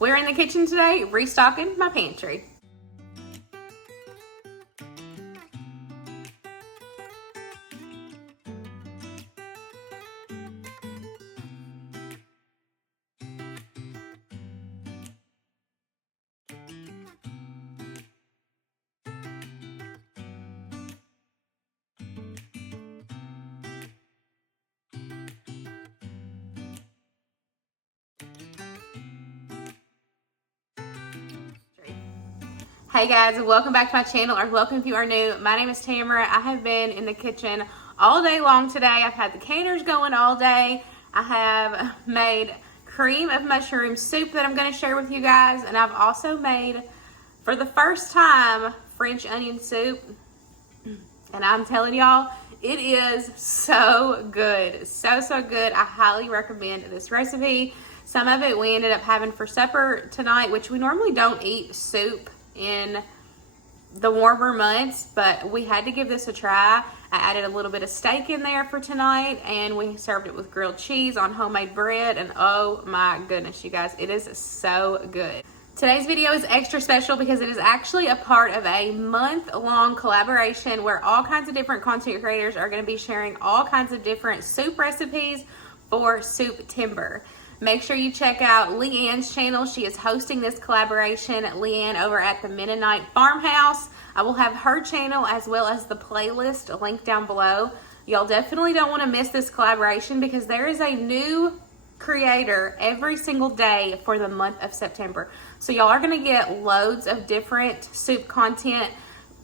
We're in the kitchen today restocking my pantry. Hey guys, welcome back to my channel, or welcome if you are new. My name is Tamara. I have been in the kitchen all day long today. I've had the canners going all day. I have made cream of mushroom soup that I'm going to share with you guys, and I've also made, for the first time, French onion soup. And I'm telling y'all, it is so good. So good. I highly recommend this recipe. Some of it we ended up having for supper tonight, which we normally don't eat soup in the warmer months, but we had to give this a try. I added a little bit of steak in there for tonight, and we served it with grilled cheese on homemade bread, and oh my goodness, you guys, it is so good. Today's video is extra special because it is actually a part of a month-long collaboration where all kinds of different content creators are going to be sharing all kinds of different soup recipes for SOUPTEMBER. Make sure you check out Leanne's channel. She is hosting this collaboration. Leanne over at the Mennonite Farmhouse. I will have her channel as well as the playlist linked down below. Y'all definitely don't want to miss this collaboration because there is a new creator every single day for the month of September. So y'all are going to get loads of different soup content,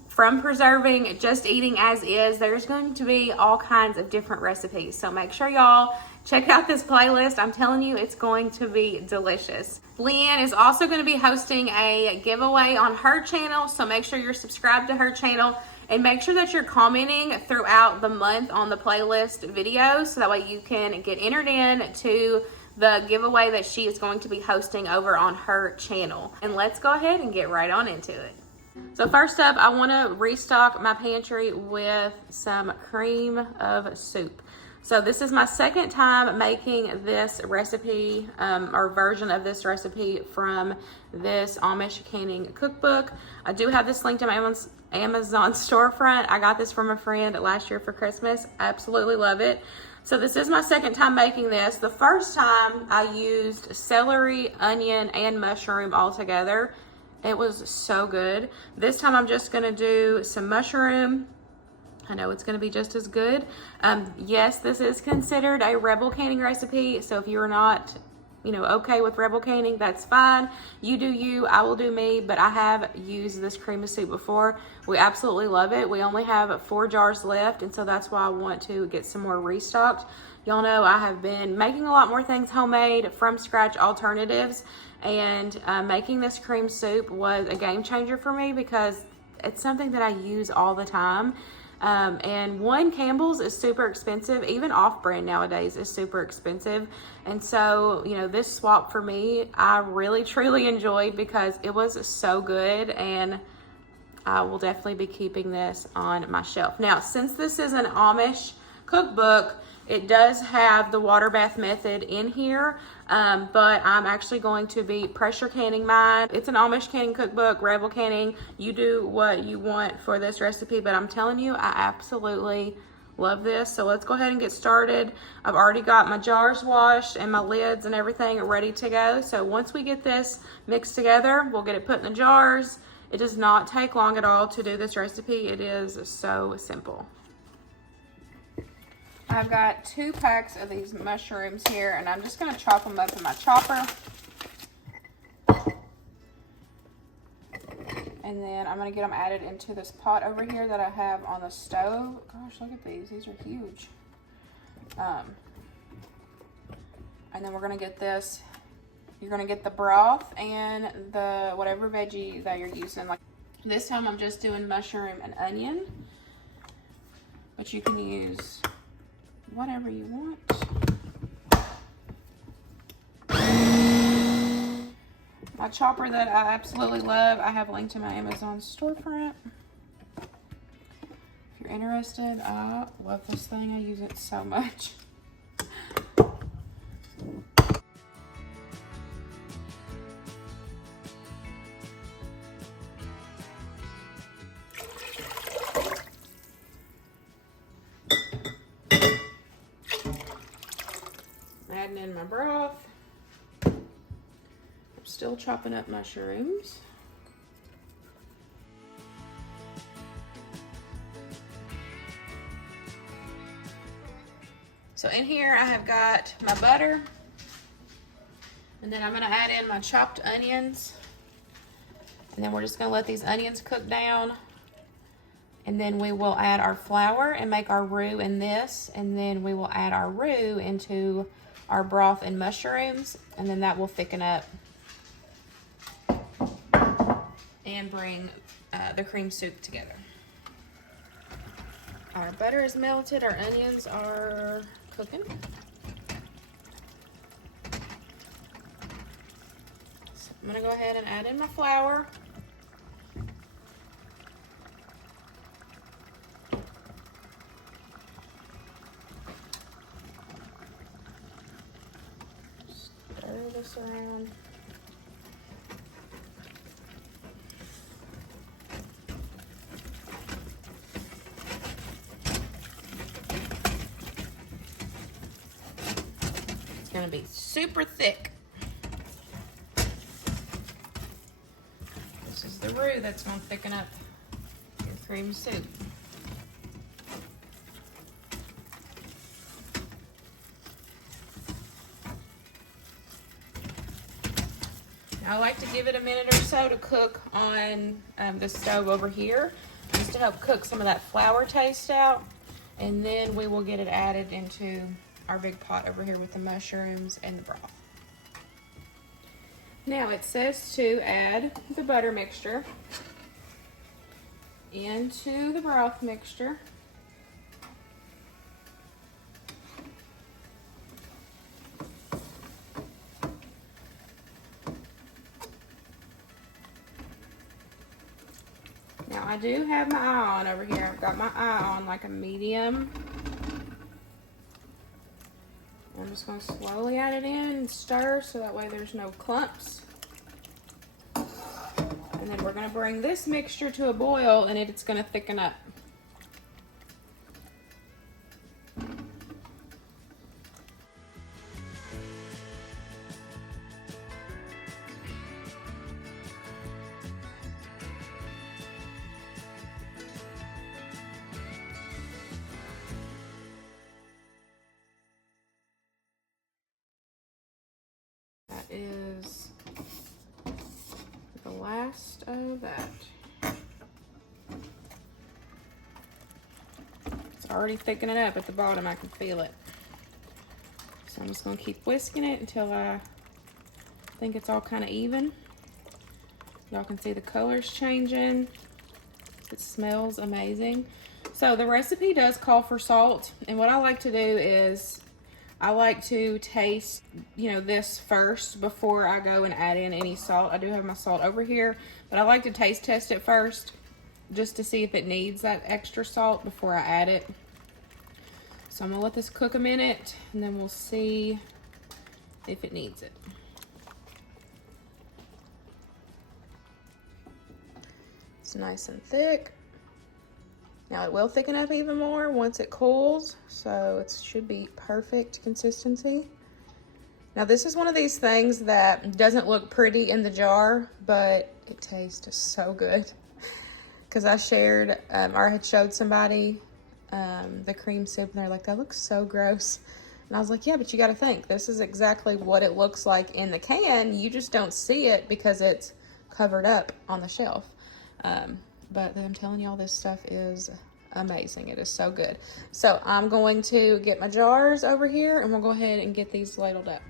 from preserving, just eating as is. There's going to be all kinds of different recipes. So make sure y'all check out this playlist. I'm telling you, it's going to be delicious. Leanne is also going to be hosting a giveaway on her channel. So make sure you're subscribed to her channel and make sure that you're commenting throughout the month on the playlist videos. So that way you can get entered in to the giveaway that she is going to be hosting over on her channel. And let's go ahead and get right on into it. So first up, I want to restock my pantry with some cream of soup. So this is my second time making this recipe or version of this recipe from this Amish canning cookbook. I do have this linked to my Amazon storefront. I got this from a friend last year for Christmas. I absolutely love it. So this is my second time making this. The first time I used celery, onion, and mushroom all together. It was so good. This time I'm just gonna do some mushroom. I know it's gonna be just as good. Yes, this is considered a rebel canning recipe. So if you're not, okay with rebel canning, that's fine. You do you, I will do me, but I have used this cream of soup before. We absolutely love it. We only have 4 jars left, and so that's why I want to get some more restocked. Y'all know I have been making a lot more things homemade, from scratch alternatives, and making this cream soup was a game changer for me because it's something that I use all the time. And one, Campbell's is super expensive. Even off-brand nowadays is super expensive. And so, this swap for me, I really, truly enjoyed because it was so good, and I will definitely be keeping this on my shelf. Now, since this is an Amish cookbook, it does have the water bath method in here, but I'm actually going to be pressure canning mine. It's an Amish canning cookbook, rebel canning. You do what you want for this recipe, but I'm telling you, I absolutely love this. So let's go ahead and get started. I've already got my jars washed and my lids and everything ready to go. So once we get this mixed together, we'll get it put in the jars. It does not take long at all to do this recipe. It is so simple. I've got 2 packs of these mushrooms here, and I'm just going to chop them up in my chopper. And then I'm going to get them added into this pot over here that I have on the stove. Gosh, look at these. These are huge. And then we're going to get this. You're going to get the broth and the whatever veggie that you're using. Like this time I'm just doing mushroom and onion. But you can use whatever you want. My chopper that I absolutely love, I have linked to my Amazon storefront. If you're interested, I love this thing. I use it so much. my broth. I'm still chopping up mushrooms. So in here I have got my butter, and then I'm gonna add in my chopped onions, and then we're just gonna let these onions cook down, and then we will add our flour and make our roux in this, and then we will add our roux into our broth and mushrooms, and then that will thicken up and bring the cream soup together. Our butter is melted, our onions are cooking. So I'm gonna go ahead and add in my flour. Stir this around. Gonna be super thick. This is the roux that's gonna thicken up your cream soup. Now I like to give it a minute or so to cook on the stove over here, just to help cook some of that flour taste out, and then we will get it added into our big pot over here with the mushrooms and the broth. Now it says to add the butter mixture into the broth mixture. Now I do have my eye on over here. I've got my eye on like a medium. I'm just going to slowly add it in and stir so that way there's no clumps. And then we're going to bring this mixture to a boil, and it's going to thicken up. Is the last of that. It's already thickening up at the bottom. I can feel it. So I'm just going to keep whisking it until I think it's all kind of even. Y'all can see the colors changing. It smells amazing. So the recipe does call for salt, and what I like to do is I like to taste, this first before I go and add in any salt. I do have my salt over here, but I like to taste test it first just to see if it needs that extra salt before I add it. So I'm gonna let this cook a minute, and then we'll see if it needs it. It's nice and thick. Now it will thicken up even more once it cools, so it should be perfect consistency. Now this is one of these things that doesn't look pretty in the jar, but it tastes so good. Because I shared, or had showed somebody the cream soup, and they're like, that looks so gross. And I was like, yeah, but you gotta think, this is exactly what it looks like in the can. You just don't see it because it's covered up on the shelf. But I'm telling y'all, this stuff is amazing. It is so good. So I'm going to get my jars over here, and we'll go ahead and get these ladled up.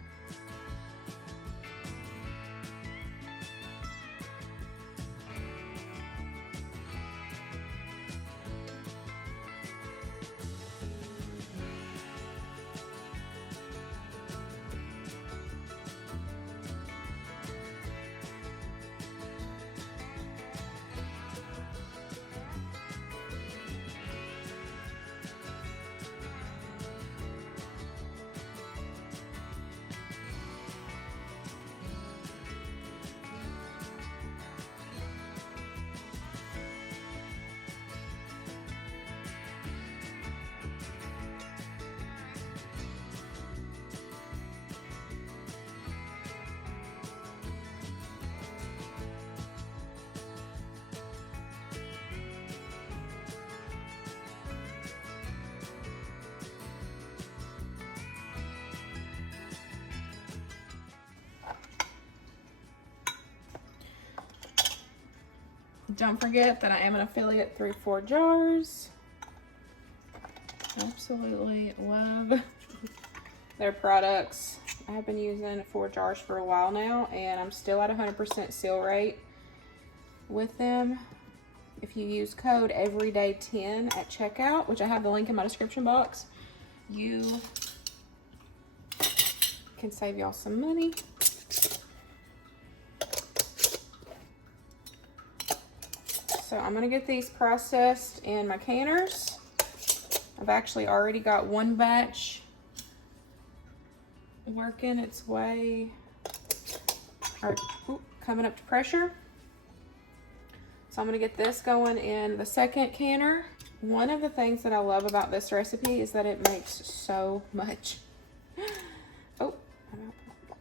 Don't forget that I am an affiliate through 4 Jars. Absolutely love their products. I have been using 4 Jars for a while now, and I'm still at 100% seal rate with them. If you use code everyday10 at checkout, which I have the link in my description box, you can save y'all some money. So I'm gonna get these processed in my canners. I've actually already got one batch working its way, or coming up to pressure. So I'm gonna get this going in the second canner. One of the things that I love about this recipe is that it makes so much. Oh,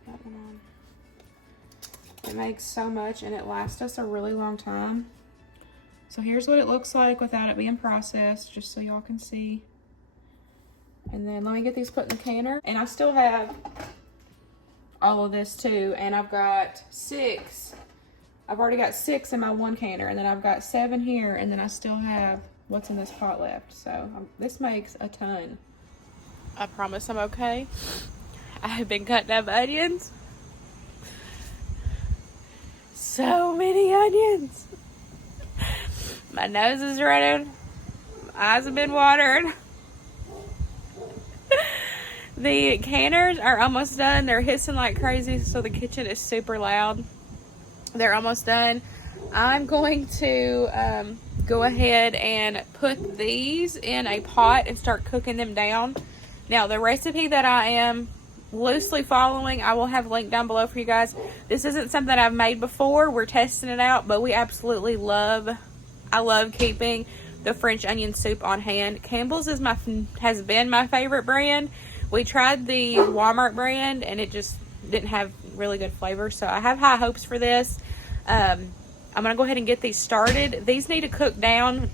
that one on. It makes so much and it lasts us a really long time. So here's what it looks like without it being processed, just so y'all can see. And then let me get these put in the canner. And I still have all of this too. And I've got 6. I've already got 6 in my one canner. And then I've got 7 here. And then I still have what's in this pot left. So this makes a ton. I promise I'm okay. I have been cutting up onions. So many onions. My nose is running. My eyes have been watered. The canners are almost done. They're hissing like crazy, so the kitchen is super loud. They're almost done. I'm going to go ahead and put these in a pot and start cooking them down. Now, the recipe that I am loosely following, I will have linked down below for you guys. This isn't something I've made before. We're testing it out, but we absolutely I love keeping the French onion soup on hand. Campbell's has been my favorite brand. We tried the Walmart brand and it just didn't have really good flavor. So I have high hopes for this. I'm gonna go ahead and get these started. These need to cook down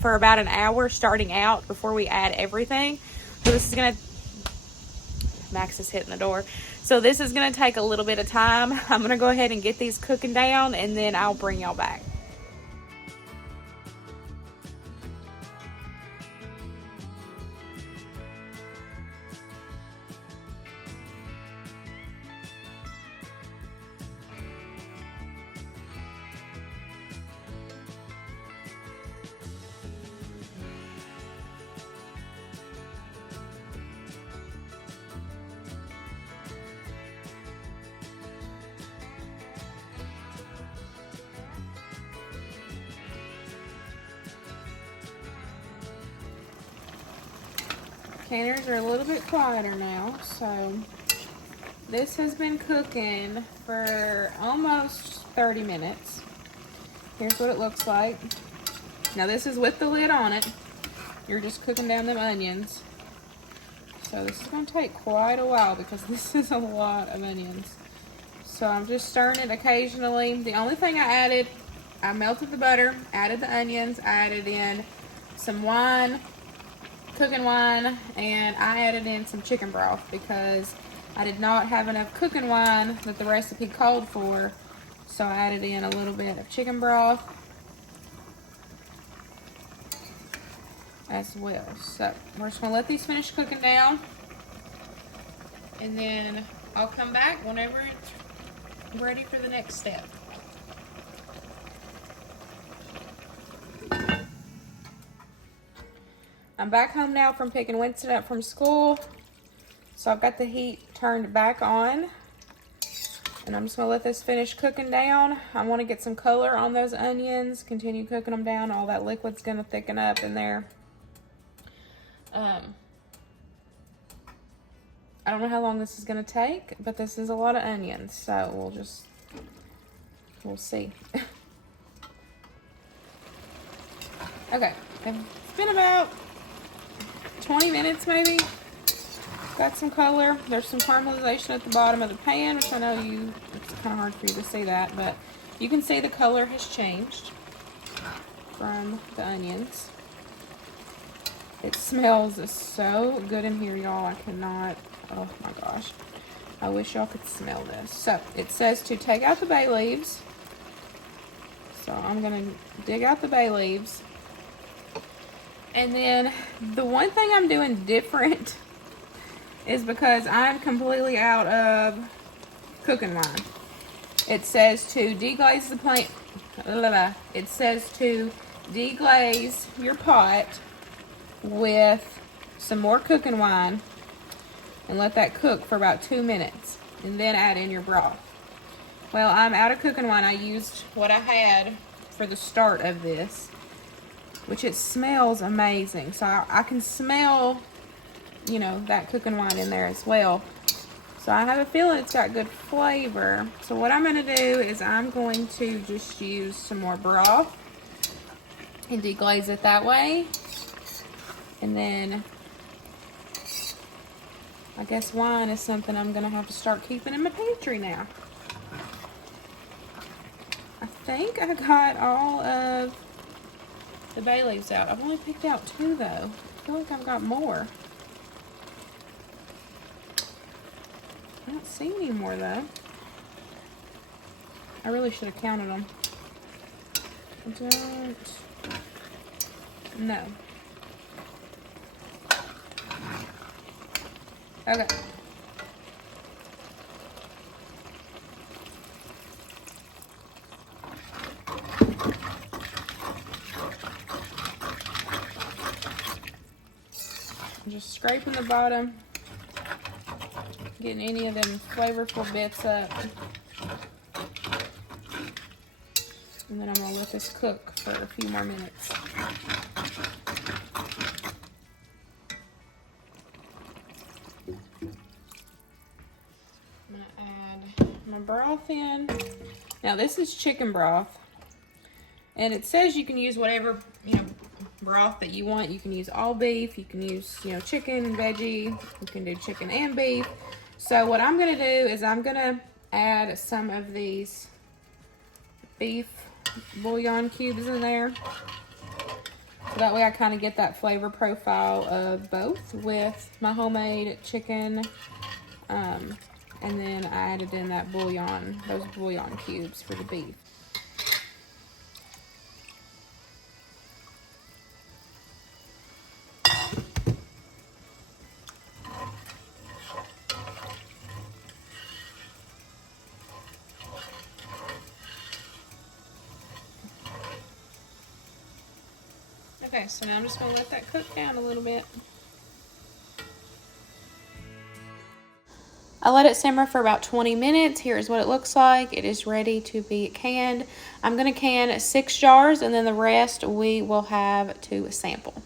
for about an hour starting out before we add everything. So this is gonna, Max is hitting the door. So this is gonna take a little bit of time. I'm gonna go ahead and get these cooking down and then I'll bring y'all back. Canners are a little bit quieter now, so this has been cooking for almost 30 minutes. Here's what it looks like. Now this is with the lid on it. You're just cooking down them onions. So this is going to take quite a while because this is a lot of onions. So I'm just stirring it occasionally. The only thing I added, I melted the butter, added the onions, I added in some wine, cooking wine, and I added in some chicken broth because I did not have enough cooking wine that the recipe called for, so I added in a little bit of chicken broth as well. So we're just gonna let these finish cooking down, and then I'll come back whenever it's ready for the next step. I'm back home now from picking Winston up from school. So I've got the heat turned back on. And I'm just gonna let this finish cooking down. I wanna get some color on those onions, continue cooking them down. All that liquid's gonna thicken up in there. I don't know how long this is gonna take, but this is a lot of onions. So we'll see. Okay, it's been about 20 minutes maybe. Got some color. There's some caramelization at the bottom of the pan, which I know it's kind of hard for you to see that, but you can see the color has changed from the onions. It smells so good in here, y'all. I cannot, oh my gosh. I wish y'all could smell this. So it says to take out the bay leaves. So I'm gonna dig out the bay leaves. And then the one thing I'm doing different is because I'm completely out of cooking wine. It says to deglaze the plant. It says to deglaze your pot with some more cooking wine and let that cook for about 2 minutes and then add in your broth. Well, I'm out of cooking wine. I used what I had for the start of this, which it smells amazing. So I can smell, you know, that cooking wine in there as well. So I have a feeling it's got good flavor. So what I'm going to do is I'm going to just use some more broth and deglaze it that way. And then I guess wine is something I'm going to have to start keeping in my pantry now. I think I got all of the bay leaves out. I've only picked out 2 though. I feel like I've got more. I don't see any more though. I really should have counted them. I don't. No. Okay. I'm just scraping the bottom, getting any of them flavorful bits up. And then I'm gonna let this cook for a few more minutes. I'm gonna add my broth in. Now this is chicken broth. And it says you can use whatever, broth that you want. You can use all beef, you can use, chicken, veggie, you can do chicken and beef. So what I'm gonna do is I'm gonna add some of these beef bouillon cubes in there. So that way I kind of get that flavor profile of both with my homemade chicken. And then I added in that bouillon, those bouillon cubes for the beef. Okay, so now I'm just going to let that cook down a little bit. I let it simmer for about 20 minutes. Here's what it looks like. It is ready to be canned. I'm going to can 6 jars, and then the rest we will have to sample.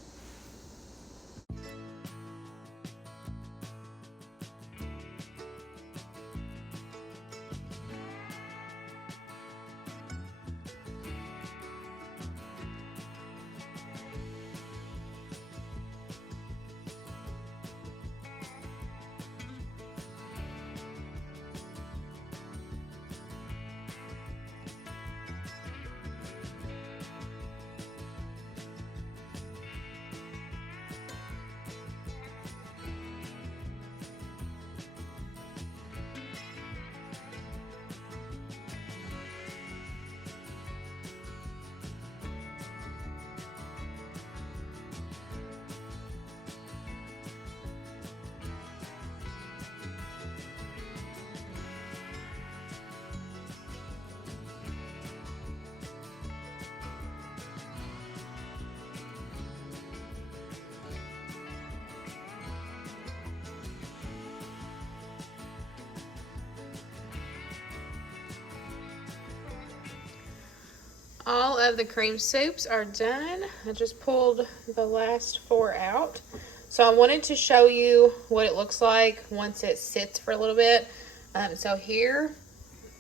All of the cream soups are done. I just pulled the last 4 out. So I wanted to show you what it looks like once it sits for a little bit. So here,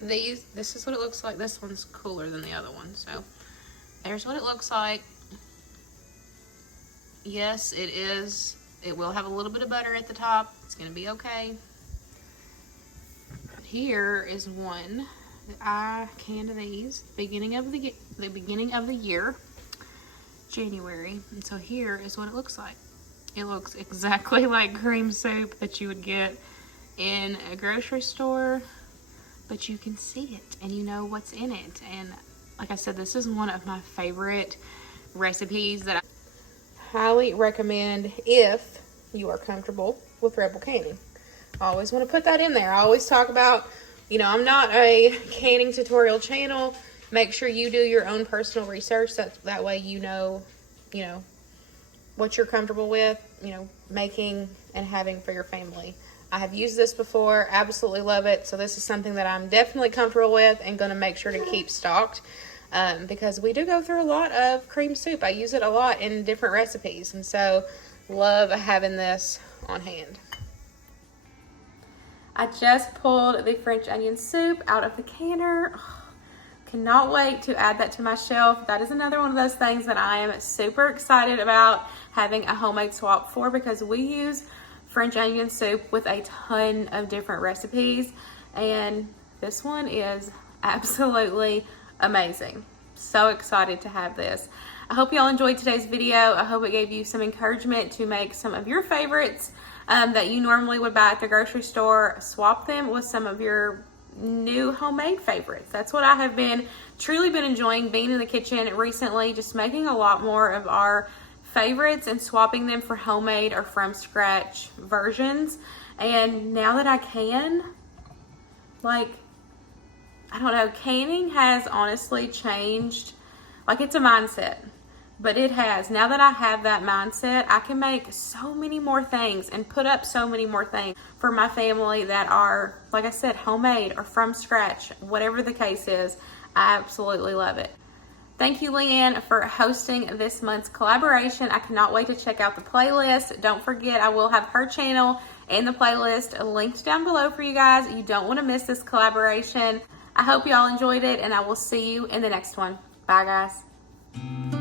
this is what it looks like. This one's cooler than the other one. So there's what it looks like. Yes, it is. It will have a little bit of butter at the top. It's going to be okay. But here is one. I canned these beginning of the year, January, and so here is what it looks like. It looks exactly like cream soup that you would get in a grocery store, but you can see it and you know what's in it. And Like I said, this is one of my favorite recipes that I highly recommend if you are comfortable with rebel canning. I always want to put that in there. I always talk about, you know, I'm not a canning tutorial channel. Make sure you do your own personal research. That way you know what you're comfortable with, you know, making and having for your family. I have used this before, absolutely love it. So this is something that I'm definitely comfortable with and going to make sure to keep stocked because we do go through a lot of cream soup. I use it a lot in different recipes, and so love having this on hand. I just pulled the French onion soup out of the canner. Oh, cannot wait to add that to my shelf. That is another one of those things that I am super excited about having a homemade swap for, because we use French onion soup with a ton of different recipes, and this one is absolutely amazing. So excited to have this. I hope y'all enjoyed today's video. I hope it gave you some encouragement to make some of your favorites that you normally would buy at the grocery store. Swap them with some of your new homemade favorites. That's what I have truly been enjoying, being in the kitchen recently, just making a lot more of our favorites and swapping them for homemade or from scratch versions. And now that I can, like, I don't know, canning has honestly changed. Like, it's a mindset, but it has. Now that I have that mindset, I can make so many more things and put up so many more things for my family that are, like I said, homemade or from scratch, whatever the case is. I absolutely love it. Thank you, Leanne, for hosting this month's collaboration. I cannot wait to check out the playlist. Don't forget, I will have her channel and the playlist linked down below for you guys. You don't want to miss this collaboration. I hope y'all enjoyed it, and I will see you in the next one. Bye, guys.